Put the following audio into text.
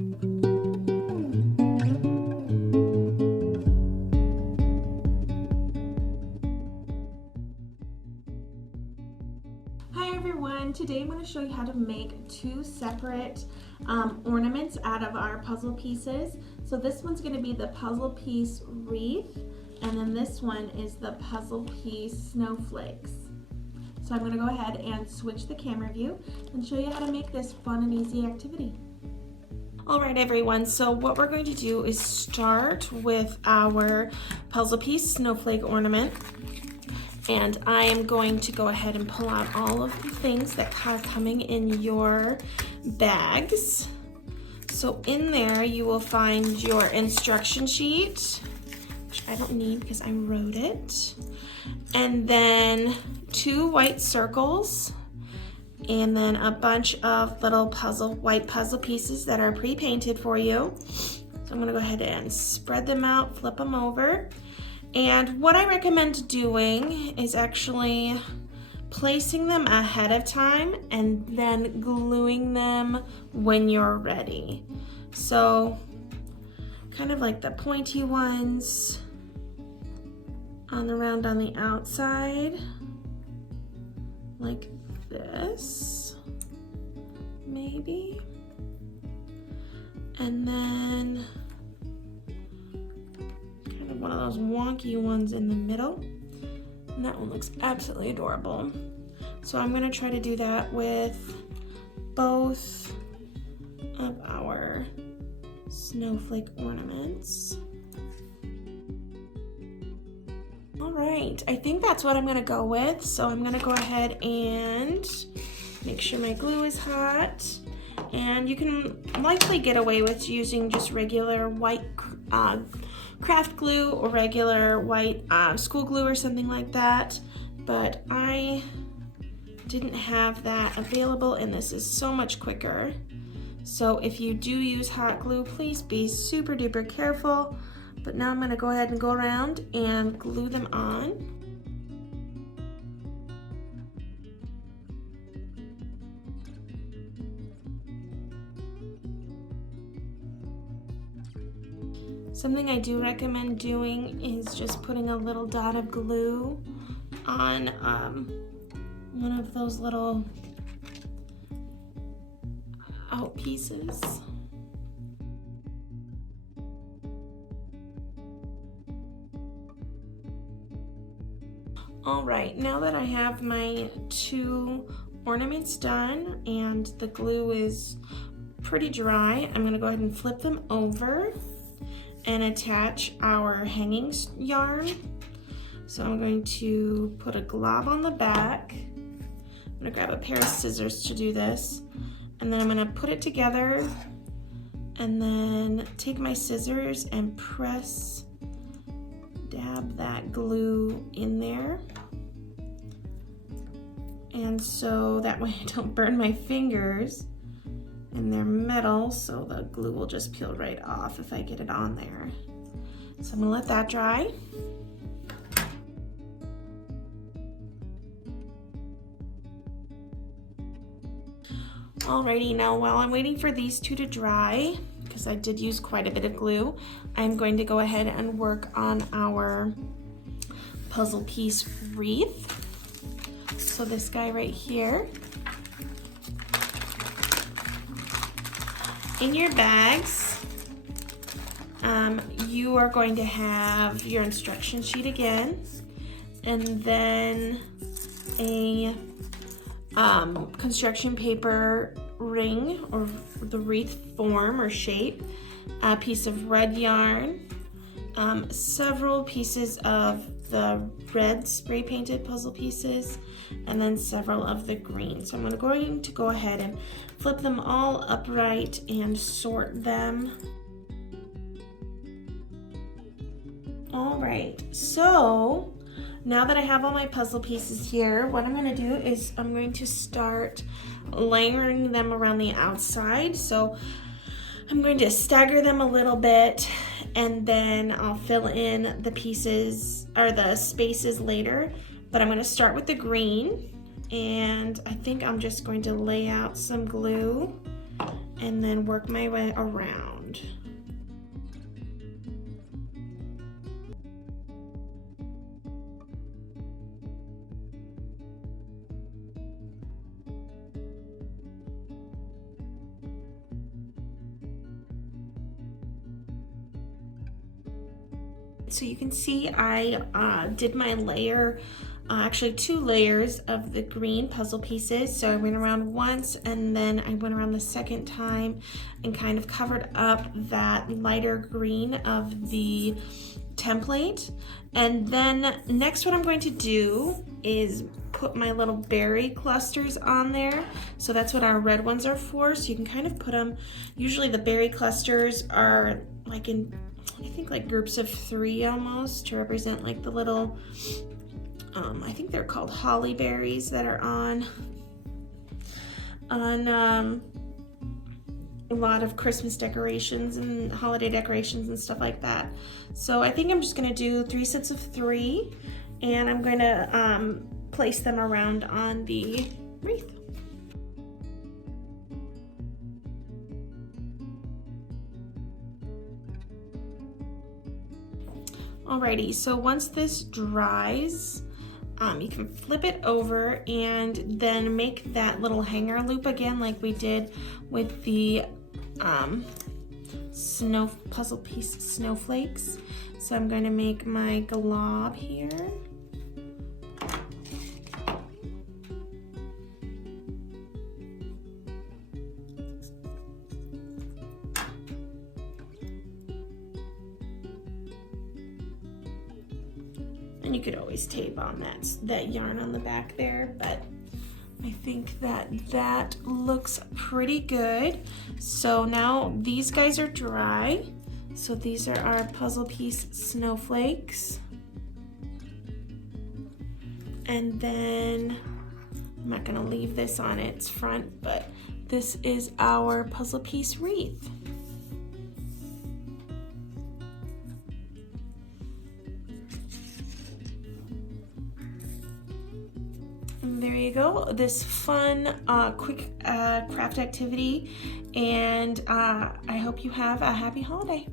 Hi everyone, today I'm going to show you how to make two separate ornaments out of our puzzle pieces. So this one's going to be the puzzle piece Wreath, and then this one is the puzzle piece Snowflakes. So I'm going to go ahead and switch the camera view and show you how to make this fun and easy activity. Alright everyone, so what we're going to do is start with our puzzle piece snowflake ornament. And I am going to go ahead and pull out all of the things that are coming in your bags. So in there you will find your instruction sheet, which I don't need because I wrote it. And then 2 white circles. And then a bunch of little white puzzle pieces that are pre-painted for you. So I'm gonna go ahead and spread them out, flip them over. And what I recommend doing is actually placing them ahead of time and then gluing them when you're ready. So kind of like the pointy ones around on the outside, like this, maybe. And then one of those wonky ones in the middle, and that one looks absolutely adorable. So I'm going to try to do that with both of our snowflake ornaments. All right, I think that's what I'm going to go with. So I'm going to go ahead and make sure my glue is hot, and you can likely get away with using just regular white craft glue or regular white school glue or something like that, but I didn't have that available, and this is so much quicker. So if you do use hot glue, please be super duper careful. But now I'm going to go ahead and go around and glue them on. Something I do recommend doing is just putting a little dot of glue on one of those little out pieces. All right, now that I have my 2 ornaments done and the glue is pretty dry, I'm going to go ahead and flip them over and attach our hanging yarn. So I'm going to put a glob on the back. I'm going to grab a pair of scissors to do this, and then I'm going to put it together and then take my scissors and dab that glue in there. And so that way I don't burn my fingers. And they're metal, so the glue will just peel right off if I get it on there. So I'm gonna let that dry. Alrighty, now while I'm waiting for these 2 to dry, because I did use quite a bit of glue, I'm going to go ahead and work on our puzzle piece Wreath. So this guy right here. In your bags, you are going to have your instruction sheet again, and then a construction paper ring or the wreath form or shape, a piece of red yarn, several pieces of the red spray painted puzzle pieces, and then several of the green. So I'm going to go ahead and flip them all upright and sort them. All right, so now that I have all my puzzle pieces here, what I'm going to do is I'm going to start layering them around the outside. So I'm going to stagger them a little bit, and then I'll fill in the pieces or the spaces later. But I'm going to start with the green, and I think I'm just going to lay out some glue and then work my way around. So you can see I did my layer, actually 2 layers of the green puzzle pieces. So I went around once and then I went around the second time and kind of covered up that lighter green of the template. And then next what I'm going to do is put my little berry clusters on there. So that's what our red ones are for. So you can kind of put them, usually the berry clusters are like in, I think like groups of 3 almost, to represent like the little, I think they're called holly berries that are on a lot of Christmas decorations and holiday decorations and stuff like that. So I think I'm just gonna do 3 sets of 3, and I'm going to place them around on the wreath. Alrighty, so once this dries, you can flip it over and then make that little hanger loop again like we did with the puzzle piece snowflakes. So I'm going to make my glob here. And you could always tape on that yarn on the back there, but I think that looks pretty good. So now these guys are dry. So these are our puzzle piece snowflakes. And then I'm not gonna leave this on its front, but this is our puzzle piece wreath. And there you go, this fun, quick craft activity, and I hope you have a happy holiday.